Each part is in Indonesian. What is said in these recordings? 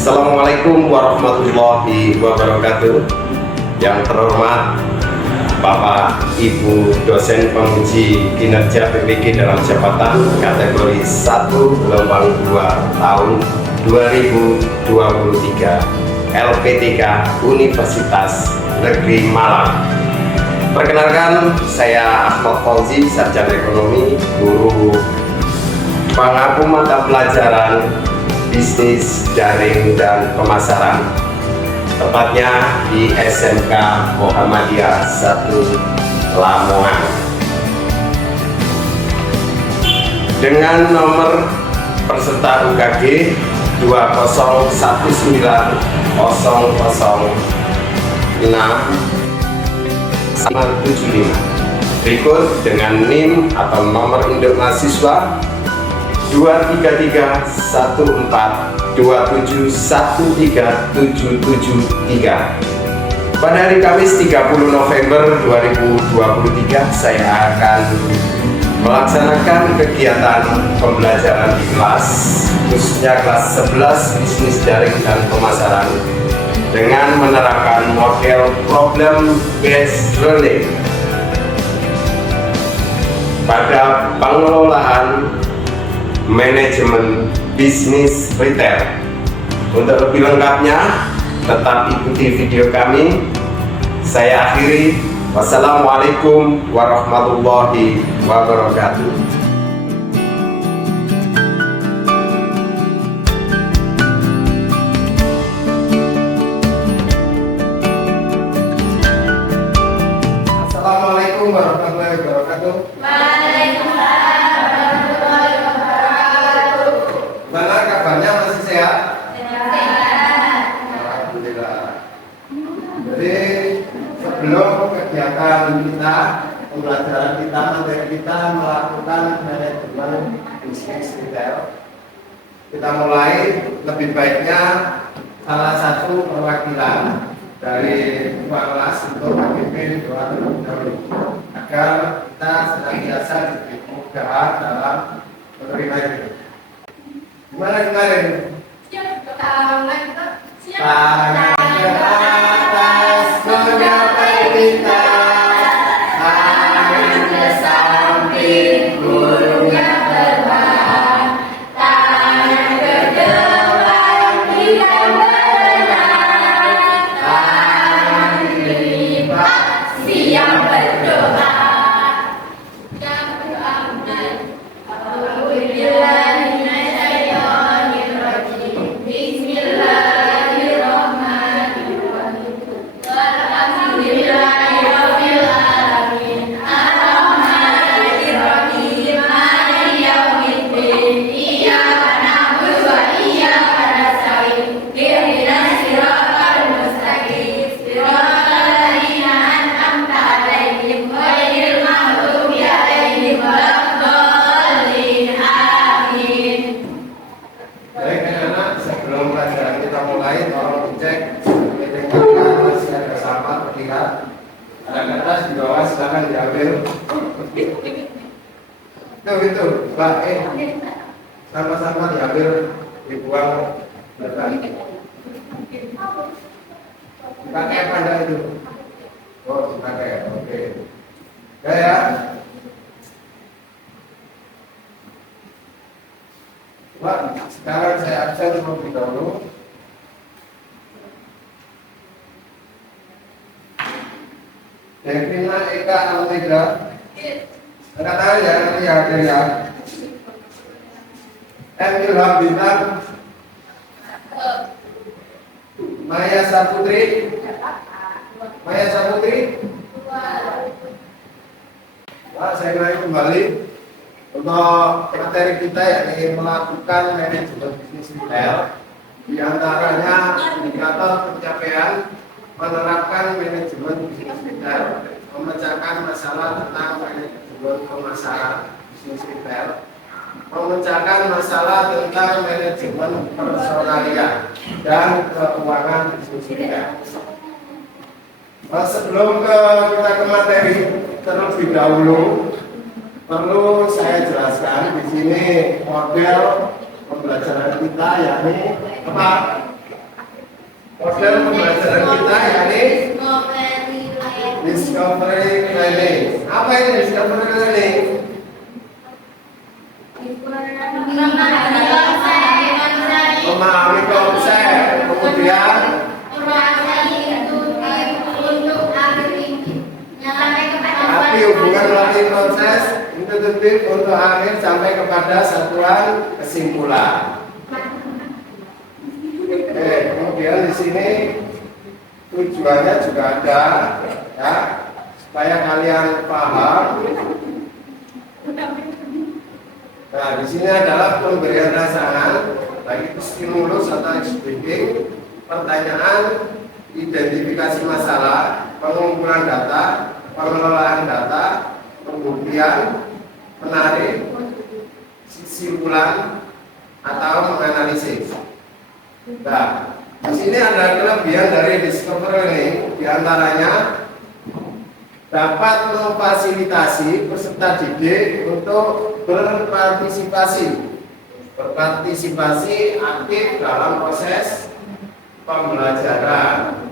Assalamualaikum warahmatullahi wabarakatuh. Yang terhormat Bapak Ibu dosen penguji kinerja PPG dalam jabatan kategori 1 gelombang 2 tahun 2023 LPTK Universitas Negeri Malang. Perkenalkan, saya Ahmad Fauzi, sarjana ekonomi, guru pengaku mata pelajaran bisnis daring dan pemasaran, tepatnya di SMK Muhammadiyah 1 Lamongan, dengan nomor peserta UKG 201900675. Berikut dengan NIM atau nomor induk mahasiswa 23314271373. Pada hari Kamis 30 November 2023 saya akan melaksanakan kegiatan pembelajaran di kelas, khususnya kelas 11 bisnis daring dan pemasaran, dengan menerapkan model problem based learning pada pengelolaan manajemen bisnis retail. Untuk lebih lengkapnya, tetap ikuti video kami. Saya akhiri. Wassalamualaikum warahmatullahi wabarakatuh. Assalamualaikum warahmatullahi wabarakatuh. Mana kabarnya, masih sehat? Sehat. Alhamdulillah. Jadi sebelum kegiatan kita, pembelajaran kita, materi kita melakukan manajemen bisnis retail, kita mulai. Lebih baiknya salah satu perwakilan dari kelas untuk memimpin doa terlebih dahulu, agar kita senantiasa diberi kemudahan dalam menerima itu. Gimana kemarin? Tangan ke atas menggapai kita, tangan ke samping burungnya terbang, tangan ke depan kita berenang, tangan dilipat siap berdoa. Silakan diambil. Itu Mbak, sama-sama diambil, dibuang berbalik. Dipakai apa enggak itu? Oh, dipakai. Oke. Ya. Mbak, sekarang saya absen terlebih dahulu. Devina Eka Altegra, angkat tangan ya, nanti hadir ya. Ilham Bintang, Maya Saputri, Pak, saya naik kembali untuk materi kita yang ingin melakukan manajemen bisnis retail. Di antaranya indikator pencapaian menerapkan manajemen bisnis retail, memecahkan masalah tentang manajemen pemasaran bisnis retail, memecahkan masalah tentang manajemen personalia dan keuangan bisnis retail. Sebelum kita ke materi, terlebih dahulu perlu saya jelaskan di sini model pembelajaran kita, yakni apa? Model pembelajaran kita yakni discovery learning. Apa ini discovery learning? Memahami konsep, kemudian tapi hubungan melalui proses induktif untuk akhir sampai kepada satuan kesimpulan. Kemudian di sini tujuannya juga ada, ya, supaya kalian paham. Nah, di sini adalah pemberian rangsangan, baik itu stimulus atau speaking, pertanyaan, identifikasi masalah, pengumpulan data, pengelolaan data, kemudian menarik kesimpulan atau menganalisis. Nah, di sini ada kelebihan dari discovery learning, diantaranya dapat memfasilitasi peserta didik untuk berpartisipasi aktif dalam proses pembelajaran.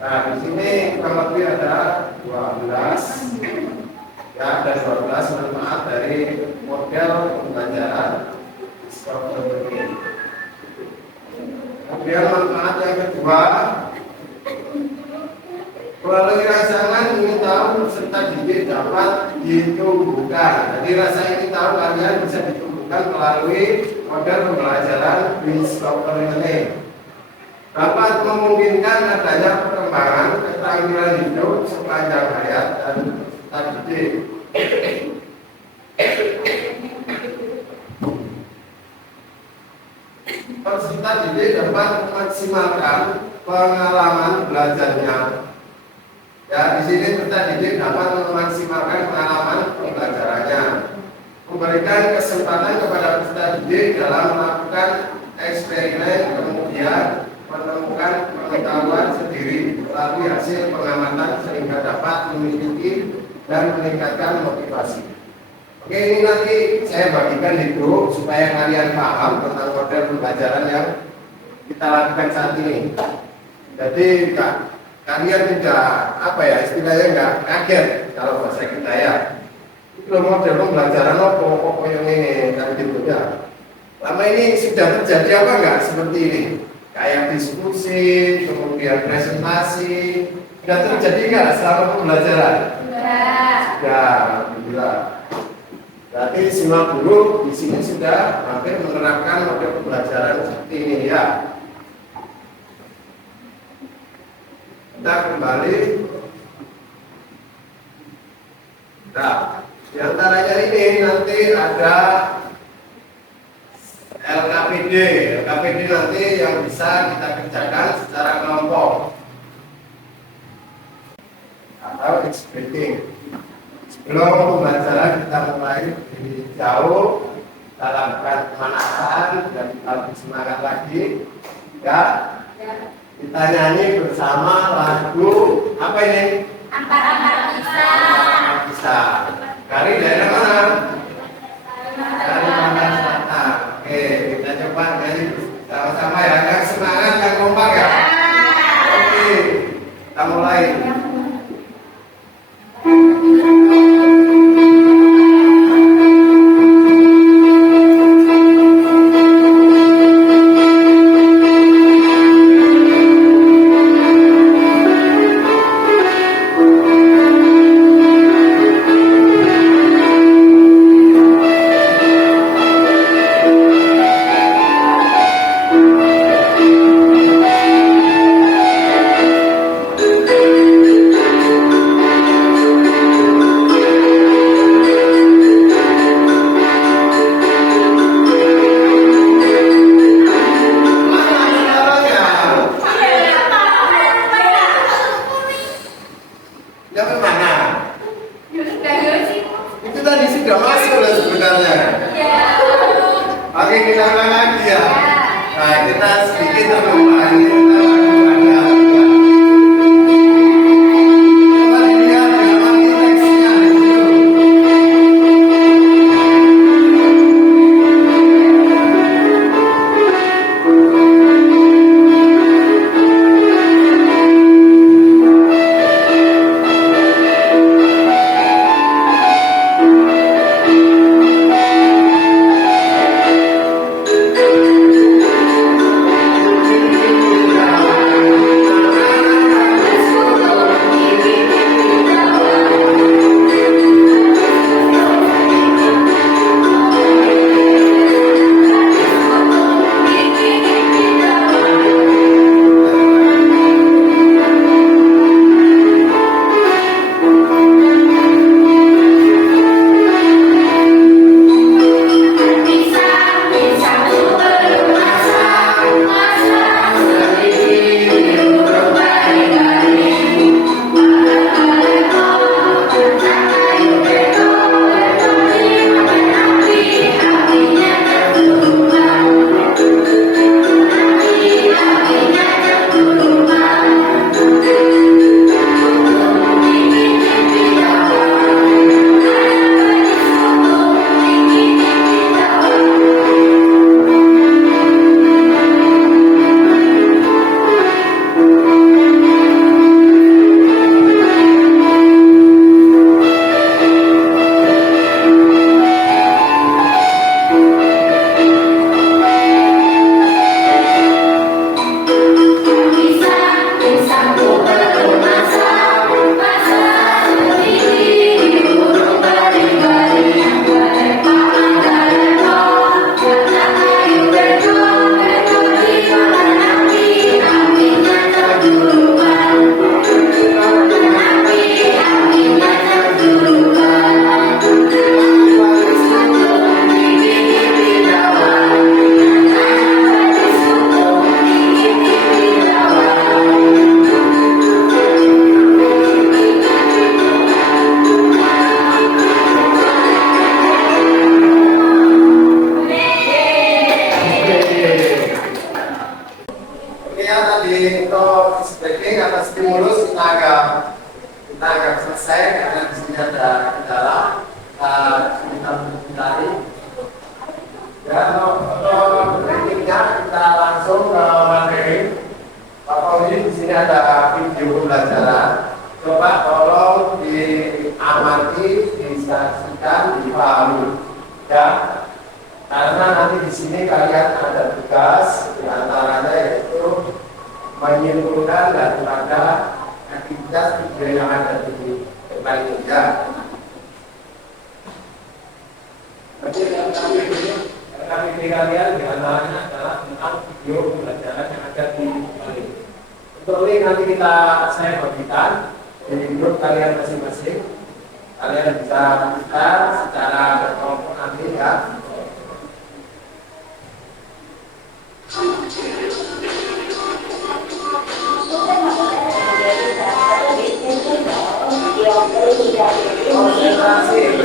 Nah, di sini kurang lebih ada 12, ya, ada 12 manfaat dari model pembelajaran discovery learning. Kemudian manfaat yang kedua, melalui rangsangan ingin tahu peserta didik dapat ditumbuhkan. Jadi rasa ingin tahu kalian bisa ditumbuhkan melalui model pembelajaran discovery learning. Dapat memungkinkan adanya perkembangan keterampilan hidup sepanjang hayat dan peserta didik. Peserta didik dapat memaksimalkan pengalaman belajarnya. Ya, di sini peserta didik dapat memaksimalkan pengalaman pembelajarannya, memberikan kesempatan kepada peserta didik dalam melakukan eksperimen, kemudian menemukan pengetahuan sendiri melalui hasil pengamatan sehingga dapat memiliki dan meningkatkan motivasi. Oke, ini nanti saya bagikan di grup supaya kalian paham tentang model pembelajaran yang kita lakukan saat ini. Jadi kalian tidak istilahnya nggak kaget kalau bahasa kita ya. Itu model pembelajaran apa yang ini kan gitu ya. Lama ini sudah terjadi apa enggak seperti ini? Kayak diskusi, kemudian presentasi, sudah terjadi nggak selama pembelajaran? Sudah, alhamdulillah. Berarti semua guru di sini sudah hampir menerapkan model pembelajaran seperti ini ya. Kita kembali. Nah, di antaranya ini nanti ada LKPD. LKPD nanti yang bisa kita kerjakan secara kelompok atau exhibiting. Sebelum pembelajaran kita mulai lebih jauh, kita lakukan pemanasan dan kita lebih semangat lagi. Ya, kita nyanyi bersama lagu apa ini? Ampar-ampar Bisa. Dari daerah mana? Dari Pantai Selatan. Oke, kita coba nyanyi sama-sama ya. Yang semangat, yang kompak ya. Oke, kita mulai. selesai karena di sini ada kendala. Kita mencari. Ya, untuk berikutnya kita langsung ke materi. Pak Pauli, di sini ada video pembelajaran. Coba tolong diamati, disaksikan, dipahami. Ya, karena nanti di sini kalian ada tugas, diantaranya yaitu menyimpulkan daripada aktivitas video yang ada di depan ini. Ya. KPD kalian diantaranya adalah tentang video pembelajaran yang ada di balik. Untuk link nanti saya bagikan di grup kalian masing-masing. Kalian bisa buka secara berkelompok nanti ya. Konsentrasi.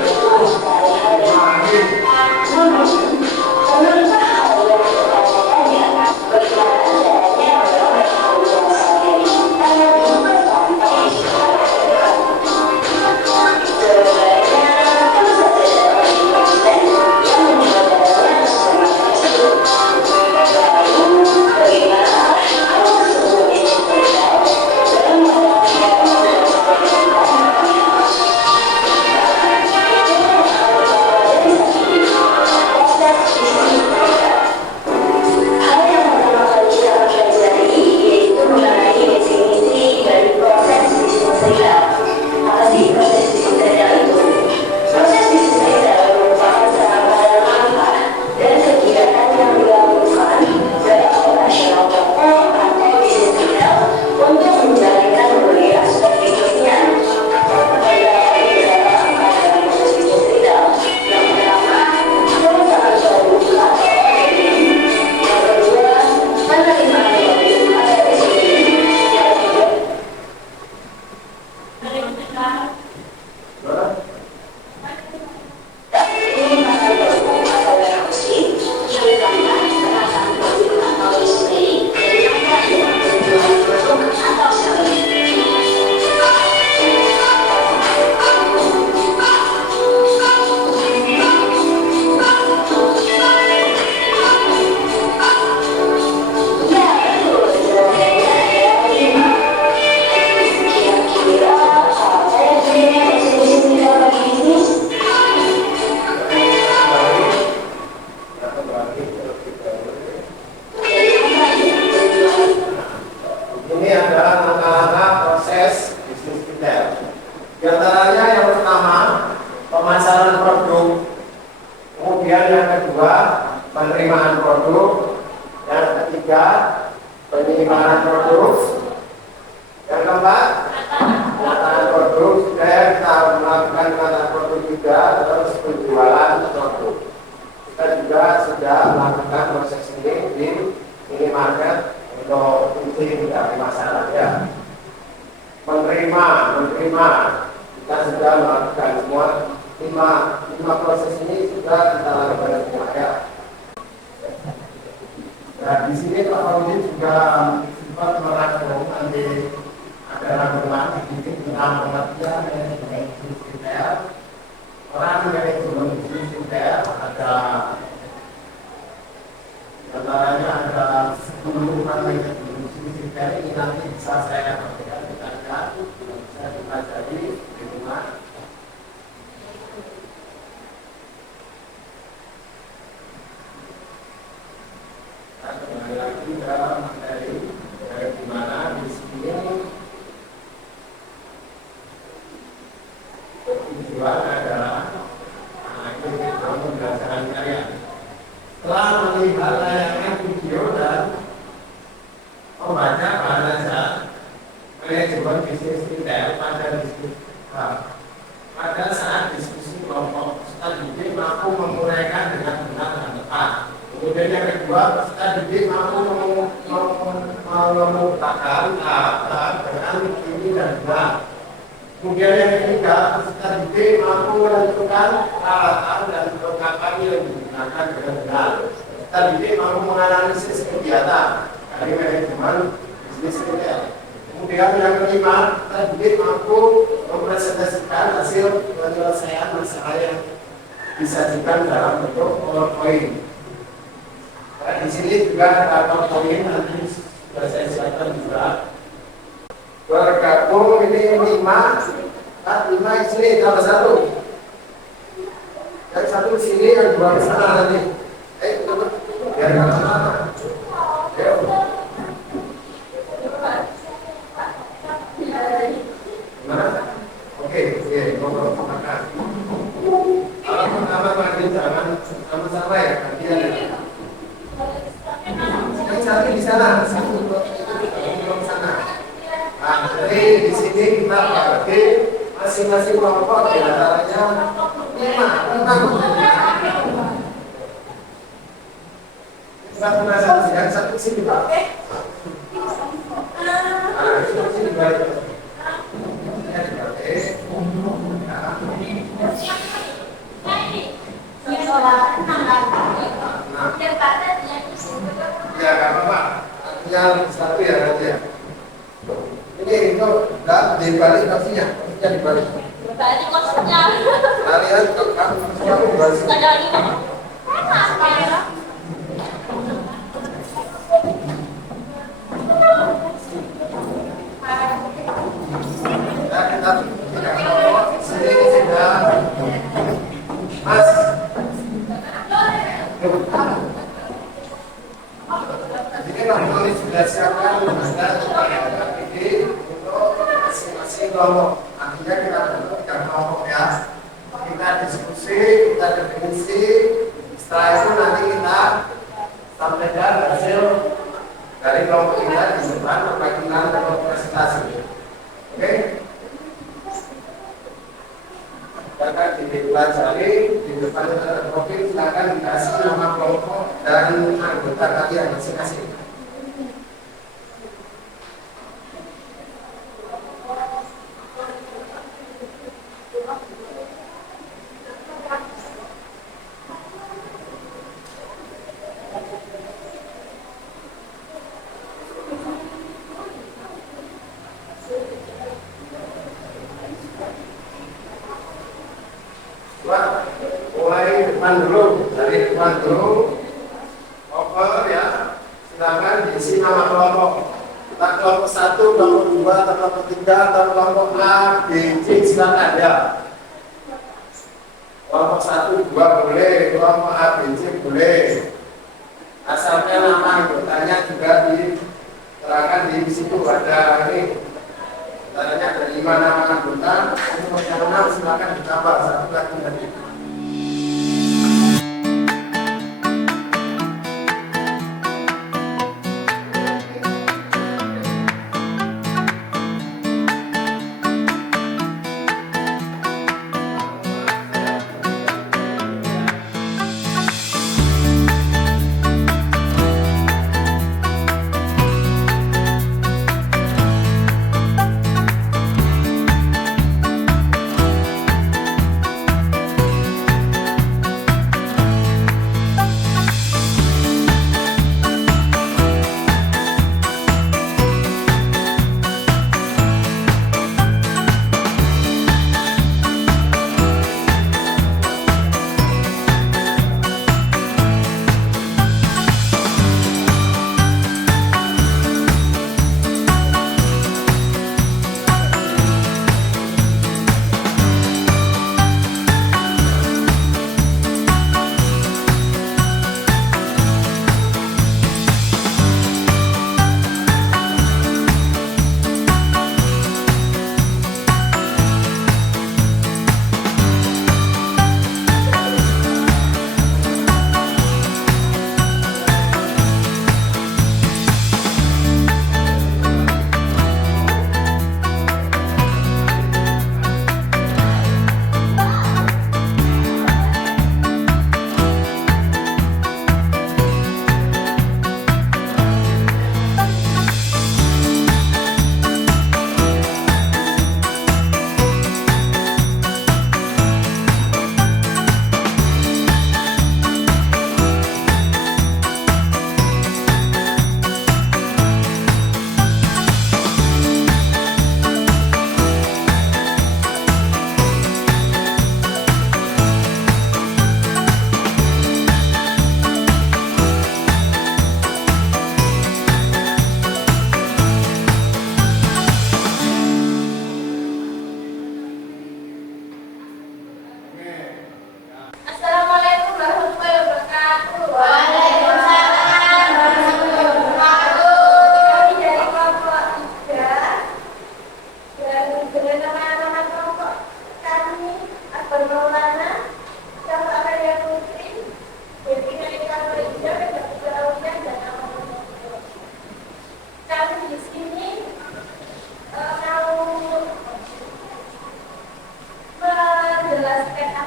Kemudian yang ketiga, peserta didik mampu menentukan peralatan dan perlengkapan yang digunakan dengan benar. Peserta didik mampu menganalisis kegiatan dari manajemen bisnis retail. Kemudian yang kelima, kita didik mampu mempresentasikan hasil penyelesaian masalah yang disajikan dalam bentuk PowerPoint. Nah, di sini juga ada PowerPoint, nanti sudah saya siapkan juga. Bergabung ini 5 di sini tambah 1. Yang 1 di sini, yang 2 di sana nanti. Biar nggak sama. Oke, ngomong makan. Kalau pertama lagi jangan sama-sama ya, nanti ada. Yang 1 di sana, 1 di sana. Nah, jadi di sini kita bagi masing-masing kelompok di antaranya 5. Kita pernah yang 1 di sini Pak. Nah, itu di sini Pak. Ya, nggak apa-apa. Yang 1 ya nanti ya. Ini itu nggak dibalik kakinya dibalik. Balik maksudnya. Kalian itu kan dibalik. Ada lagi Pak? Mas, jadi kalau sudah siapkan untuk masing-masing kelompok, nantinya kita bentuk 3 kelompok ya. Kita diskusi, kita definisi. Setelah itu nanti kita sampaikan hasil dari kelompok kita di depan perwakilan untuk presentasi. Oke? Silakan dipelajari, di depan ada profil, silakan dikasih nama kelompok dan anggota kalian masing-masing. Mulai depan dulu, dari depan dulu, over ya, silakan diisi nama kelompok. Kita kelompok 1, kelompok 2, kelompok 3, atau kelompok A, B, C, silakan ya. Kelompok 1, 2 boleh, kelompok A, B, C boleh. Asalnya nama anggotanya juga diterangkan di situ ada ini. Caranya ada 5 nama anggota, untuk yang 6 silakan ditambah 1 lagi nanti.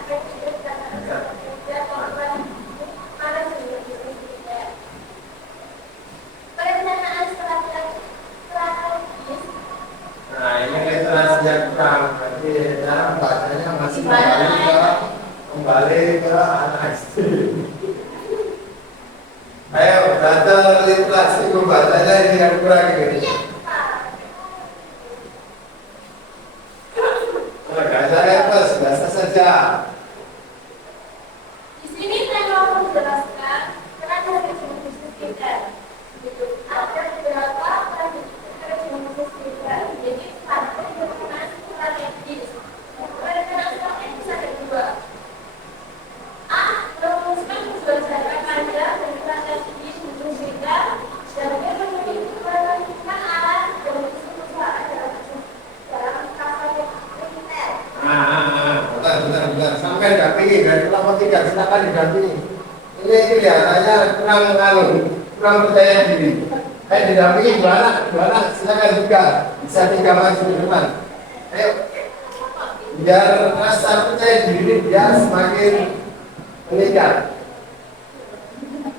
Nah, ini literasinya kurang, berarti cara bacanya masih kembali ke anak SD. Ayo, belajar literasi membacanya ini yang kurang ini. Belajar plus, biasa saja. Di sini saya mau menjelaskan kerangka jenis kita. Ada beberapa kerangka jenis kita. Jadi satu berkenaan strategis. Perencanaan strategis ada dua. A. Merumuskan tujuan jangka panjang dan strategis jenis kita. Dan B. menentukan arah dan usaha dalam kasus primer. Bentar. Sampai dampingi dari kelompok 3, silakan didampingi. Ini kelihatannya kurang percaya diri. Ayo didampingi dua anak, silakan juga. Bisa 3 maju di depan. Ayo. Biar rasa percaya diri dia semakin meningkat.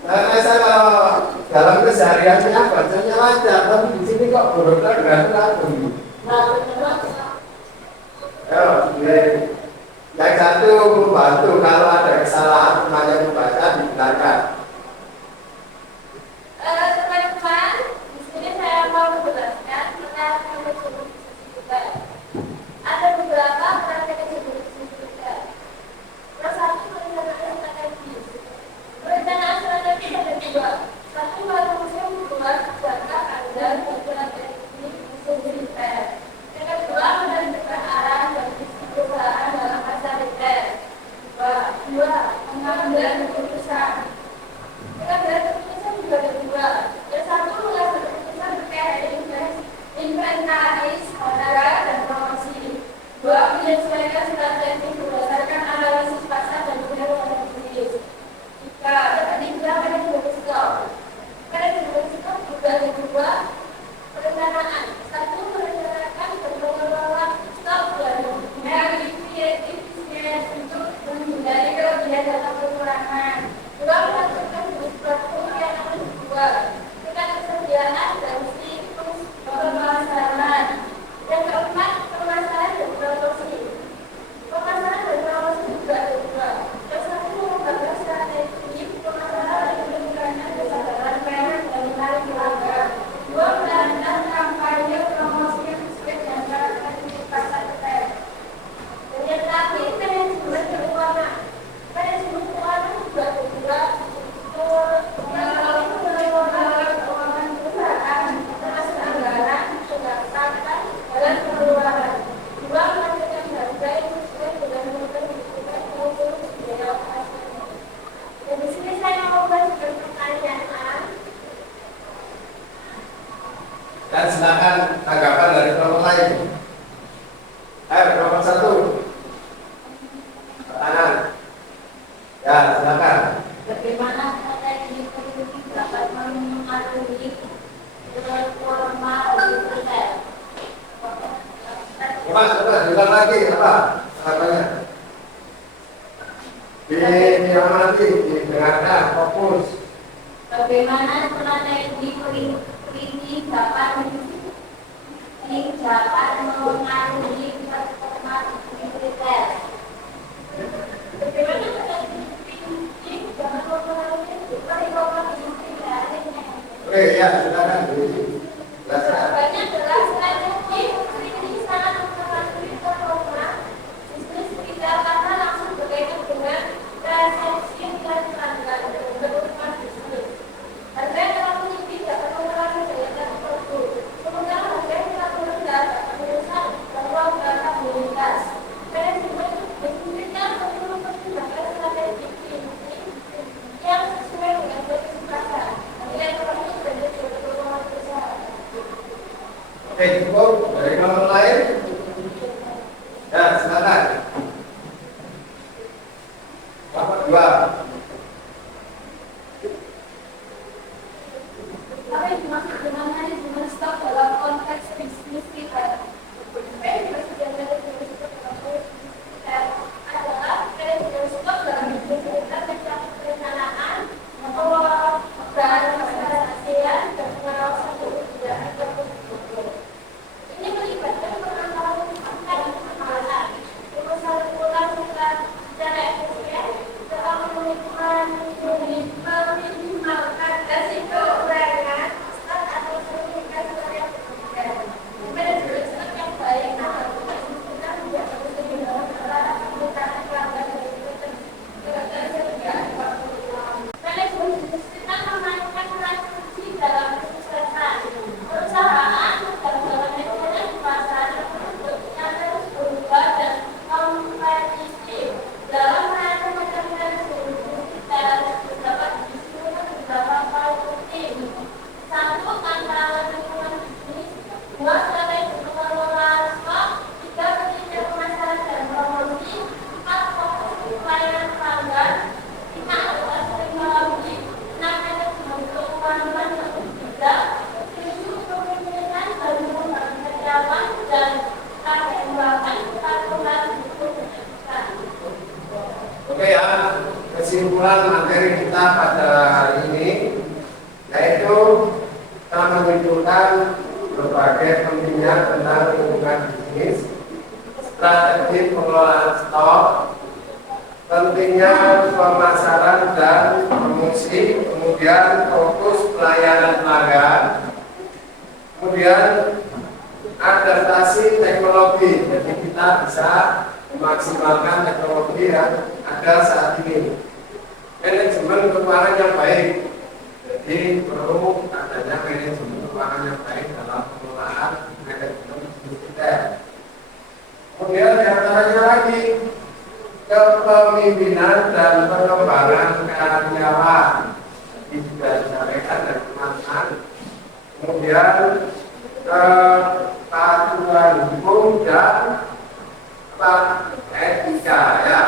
Karena saya kalau dalam kesehariannya bacanya lancar, tapi di sini kok benar-benar ragu. Yang satu membantu kalau ada kesalahan temannya membaca di belakang. Teman-teman, di sini saya mau menjelaskan tentang jenis juga. Ada beberapa kerangka jenis juga. Yang satu perencanaan strategis. Perencanaan strategis ada dua. Satu merumuskan tujuan jangka panjang dan strategi juga. Yang kedua menentukan arah dan visi perusahaan dalam masa depan. Dua, mengambil keputusan. Mengambil keputusan juga ada dua. Yang satu mengambil keputusan terkait inventaris, honorar, dan promosi. Dua, menyesuaikan strategi berdasarkan analisis pasar dan kebutuhan bisnis. Tiga, ketiga, manajemen stok. Manajemen stok juga ada dua. Perencanaan. Satu, merencanakan dan mengelola stok dan untuk menghindari kelebihan dalam kekurangan. Dua, menentukan jenis produk yang akan dijual dengan kesediaan dan siklus pemasaran. Yang keempat, pemasaran dan promosi. Pemasaran dan promosi juga ada dua. Yang satu, mengembangkan strategi pemasaran dan meningkatkan kesadaran merek dan menarik pelanggan. Dua, melakukan kampanye promosi yang sesuai dengan karakteristik pasar tersebut. Dan yang terakhir, manajemen keuangan. Manajemen keuangan juga ada dua. Mengelola keuangan perusahaan, termasuk anggaran, pendapatan, dan pengeluaran. Dua, melakukan harga yang sesuai dengan model dibutuhkan maupun biaya operasional. Dan di sini saya mau memberikan pertanyaan. Dan silakan tanggapan dari kelompok lain. Ayo, kelompok 1. Pertanyaan. Ya, silakan. Bagaimana strategi politik dapat mengaruhi reforma digital? Mas, dengar lagi apa? Apanya? Diamati, didengarkan, fokus. Bagaimana strategi politik dapat mengaruhi reforma digital? Bagaimana strategi politik dapat mengaruhi reforma digital? Oke, ya, silakan. Jelaskan. Jawabannya adalah strategi politik sangat mempengaruhi reforma bisnis digital karena langsung berkaitan dengan persepsi dan pelanggan dan kebutuhan bisnis. Harga yang terlalu tinggi dapat mengurangi daya tarik produk, sementara harga yang terlalu rendah dapat merusak ruang gerak mobilitas. Manajemen bisnisnya perlu mempertimbangkan strategi politik yang sesuai dengan kondisi pasar, nilai ekonomi dan kebutuhan perusahaan. Oke, cukup. Dari kelompok lain? Ya, silakan. Kelompok 2. Apa yang dimaksud dengan manajemen stok dalam konteks bisnis kita? Adalah manajemen Oke ya, kesimpulan materi kita pada hari ini yaitu kita menunjukkan berbagai pentingnya tentang lingkungan bisnis, strategi pengelolaan stok, pentingnya pemasaran dan promosi, kemudian fokus pelayanan pelanggan, kemudian adaptasi teknologi. Jadi kita bisa memaksimalkan teknologi yang ada saat ini. Manajemen keuangan yang baik. Jadi perlu adanya manajemen keuangan yang baik dalam pengelolaan manajemen bisnis kita. Kemudian diantaranya lagi kepemimpinan dan pengembangan karyawan. Ini juga disampaikan dari teman-teman. Kemudian kepatuhan hukum dan etika ya.